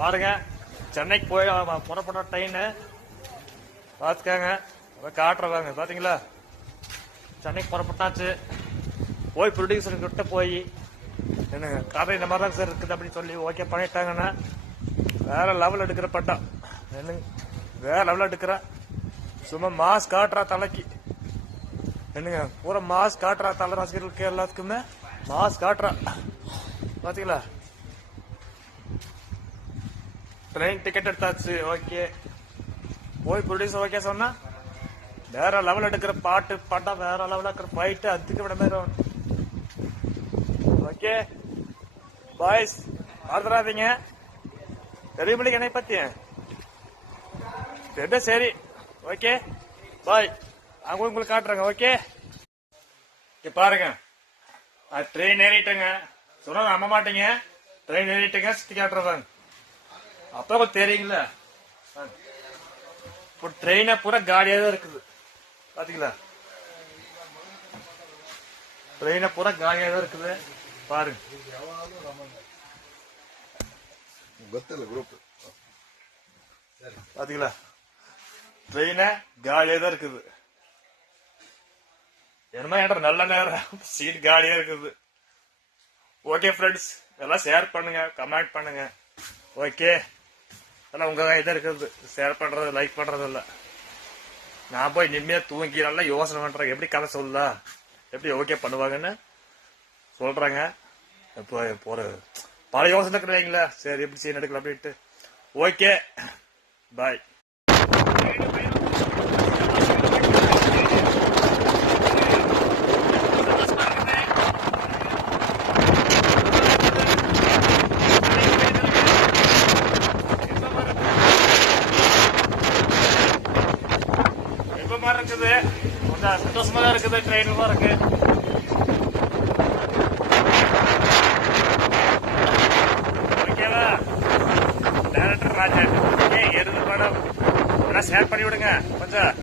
பாருங்க, சென்னைக்கு போய் புறப்பட்ட ட்ரெயின் பார்த்துக்காங்க. காட்டுறவாங்க பாத்தீங்களா, சென்னைக்கு புறப்பட்டாச்சு. போய் ப்ரொடியூசர் கிட்ட போய் என்னங்க கதை இந்த மாதிரி தான் சார் இருக்குது அப்படின்னு சொல்லி ஓகே பண்ணிட்டாங்கன்னா வேற லெவல் எடுக்கிற பட்டம். என்னங்க வேற லெவல் எடுக்கிற சும்மா மாஸ் காட்டுறா தலைக்கு. என்னங்க பூரா மாஸ் காட்டுறா தலை ரசிகர்களுக்கு எல்லாத்துக்குமே மாஸ் காட்டுறா. பாத்தீங்களா, ட்ரெயின் டிக்கெட் எடுத்தாச்சு. ஓகே, போய் ப்ரொடியூசர் ஓகே சொன்னா வேற லெவல் எடுக்கிற பாட்டு படம், வேற லெவல் இருக்கிற ஃபைட்டு அதுக்கு விட மாதிரி. ஓகே பாய்ஸ், மறந்துடாதீங்க. தெரியுமில்ல என்னை பத்தி தெரிஞ்ச சரி. ஓகே பாய், அவங்க உங்களுக்கு காட்டுறாங்க. ஓகே பாருங்க, ட்ரெயின் ஏறிட்டேங்க. சொன்னா நம்ப மாட்டீங்க, ட்ரெயின் ஏறிட்டேங்க. சுத்தி காட்டுறதாங்க. அப்ப உங்களுக்கு தெரியுங்களா, இப்போ ட்ரெயினை பூரா காலியா தான் இருக்குது. பாத்தீங்களா, ட்ரெயினை பூரா காலியா தான் இருக்குது. பாருங்க, பாத்தீங்களா, ட்ரெயினை காலியா தான் இருக்குது. என்னமா ஏன்ற நல்ல நேரம், சீட் காலியா இருக்குது. ஓகே ஃப்ரெண்ட்ஸ், எல்லாம் ஷேர் பண்ணுங்க, கமெண்ட் பண்ணுங்க. ஓகே, அதெல்லாம் உங்க இதாக இருக்கிறது, ஷேர் பண்றது லைக் பண்றது இல்ல. நான் போய் நிம்மதியா தூங்கி நல்லா யோசனை பண்றேன், எப்படி கதை சொல்லலாம், எப்படி ஓகே பண்ணுவாங்கன்னு சொல்றாங்க. இப்போ ஒரு பல யோசனை இருக்கிறீங்களா, சரி எப்படி சீன் எடுக்கலாம் அப்படின்ட்டு. Okay bye. இருக்குது கொஞ்சம் சந்தோஷமா தான் இருக்குது, ட்ரெயின்ல தான் இருக்கு. ஓகேவா டேரக்டர் ராஜா, எருது படம் ஷேர் பண்ணி விடுங்க கொஞ்சம்.